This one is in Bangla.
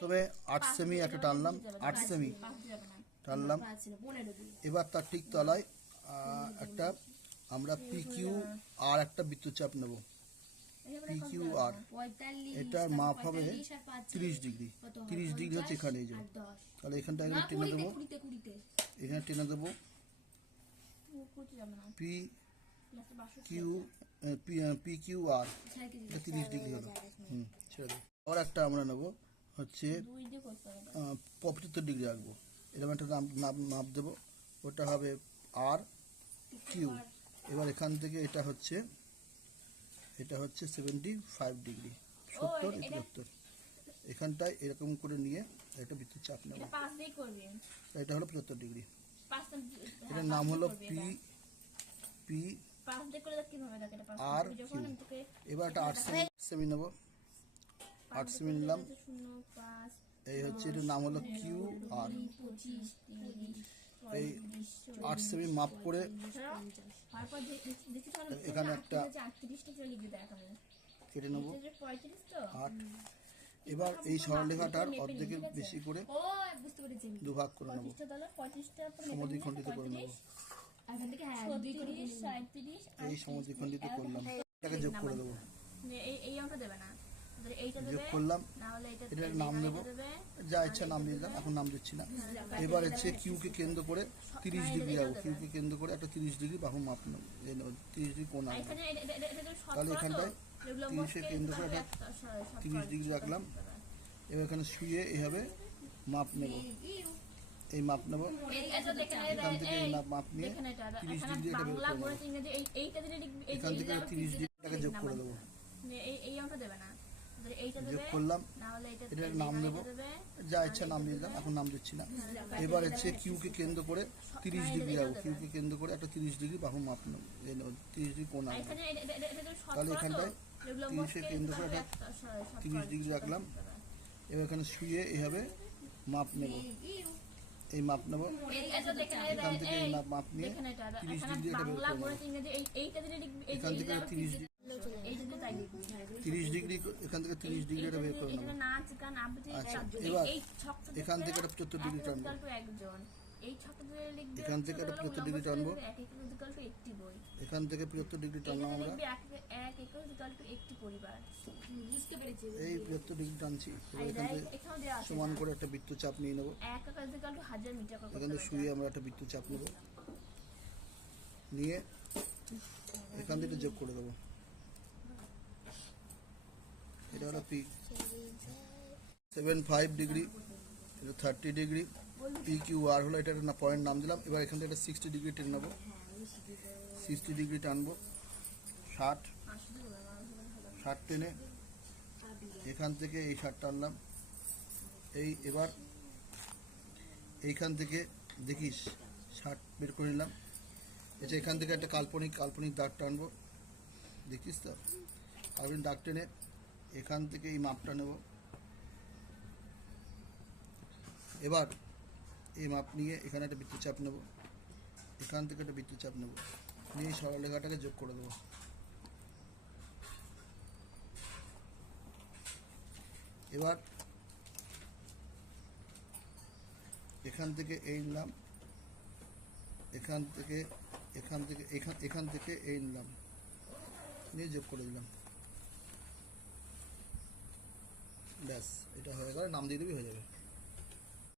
তবে 8 সেমি একটা টানলাম, 8 সেমি টানলাম। এবার তার ঠিক তলায় একটা আমরা পিকিউ আর একটা বিদ্যুৎচাপ নেব। পিকিউ আর এটার মাপ হবে 30 ডিগ্রি। 30 ডিগ্রি হচ্ছে এখানে, এই যে তাহলে এখানটা টেনে দেবো, এখানে টেনে দেবো পি কিউ আর, 30 ডিগ্রি হলো। ছেড়ে দেবো। আর একটা আমরা নেবো হচ্ছে 75 ডিগ্রি রাখবো, এরকম একটা মাপ দেবো, ওটা হবে আর কিউ। এবার এখান থেকে এটা হচ্ছে 75 ডিগ্রি, 70 75, এখানটায় এরকম করে নিয়ে একটা বিদ্যুৎ চাপ নেব। এটা হলো 75 ডিগ্রি, এটার নাম হলো পি আর কিউ। এবার একটা 8 সেমি নেব, 8 সেমি নিলাম, এই হচ্ছে এটার নাম হলো কিউ আর। এই 8 সেমি মাপ করে এখানে একটা কেটে নেব 8। এবার এই সরলরেখাটার অর্ধেকের বেশি করে দুভাগ করে নেব, সমদ্বিখণ্ডিত করে নেব। এই সমদ্বিখণ্ডিত করলাম, এটাকে যোগ করে দেবো, যোগ করলাম। এটার নাম দেবো, যা ইচ্ছা নাম দিয়ে দিলাম, এখন নাম দিচ্ছি না। এবার হচ্ছে কিউকে কেন্দ্র করে 30 ডিগ্রি যাবো, কিউকে কেন্দ্র করে একটা 30 ডিগ্রি বাহু মাপ নেব, 30 ডিগ্রি কোণ আনবো। তাহলে এখানটায় 30-এর কেন্দ্র করে একটা 30 ডিগ্রি রাখলাম। এবার এখানে শুয়ে এইভাবে মাপ নেব, এই মাপ নেব, এখান থেকে এই মাপ নিয়ে 30 ডিগ্রি এটা বের করে নেব। এখান থেকে 30 ডিগ্রিটাকে যোগ করে দেবো, যোগ করলাম। এটার নাম দেবো, যা ইচ্ছা নাম দিয়ে দিলাম, এখন নাম দিচ্ছি না। এবার হচ্ছে কিউকে কেন্দ্র করে 30 ডিগ্রি যাবো, কিউকে কেন্দ্র করে একটা 30 ডিগ্রি বাহু মাপ নেব, 30 ডিগ্রি কোণ আনবো। তাহলে এখানটায় 30-এর কেন্দ্র করে একটা 30 ডিগ্রি রাখলাম। এবার এখানে শুয়ে এইভাবে মাপ নেব, এই মাপ নেব, এখান থেকে এই মাপ নিয়ে 30 ডিগ্রি এটা বের করে নেব। এখান থেকে 30 ডিগ্রি, এখান থেকে 30 ডিগ্রি এটা বের করে নেব। আচ্ছা, এবার এখান থেকে একটা 75 ডিগ্রি টানবো, এখান থেকে একটা 75 ডিগ্রি টানবো, এখান থেকে 75 ডিগ্রি টানলাম আমরা, এই 75 ডিগ্রি টানছি। এখান থেকে সমান করে একটা বৃত্ত চাপ নিয়ে নেবো, এখান থেকে শুয়ে আমরা একটা বৃত্ত চাপ নেবো, নিয়ে এখান থেকে যোগ করে দেবো। এটা হলো পি 75 ডিগ্রি, এটা 30 ডিগ্রি, পি কিউ আর হলো, এটা একটা পয়েন্ট নাম দিলাম। এবার এখান থেকে একটা 60 ডিগ্রি টেনে নেবো, 60 ডিগ্রি টানবো, 60 টেনে এখান থেকে এই 60 টানলাম। এই এবার এইখান থেকে দেখিস 60 বের করে নিলাম। এটা এখান থেকে একটা কাল্পনিক দাগ টানবো, দেখিস তো, কাল্পনিক দাগ টেনে এখান থেকে এই মাপটা নেব। এবার এই মাপ নিয়ে এখানে একটা বৃত্তচাপ নেব, এখান থেকে একটা বৃত্তচাপ নেব, নিয়ে সরলরেখাটাকে যোগ করে দেবো। এবার এখান থেকে এই নিলাম, এখান থেকে এই নিলাম, নিয়ে যোগ করে দিলাম। ব্যাস, এটা হয়ে গেলে নাম দিয়ে দিবি, হয়ে যাবে।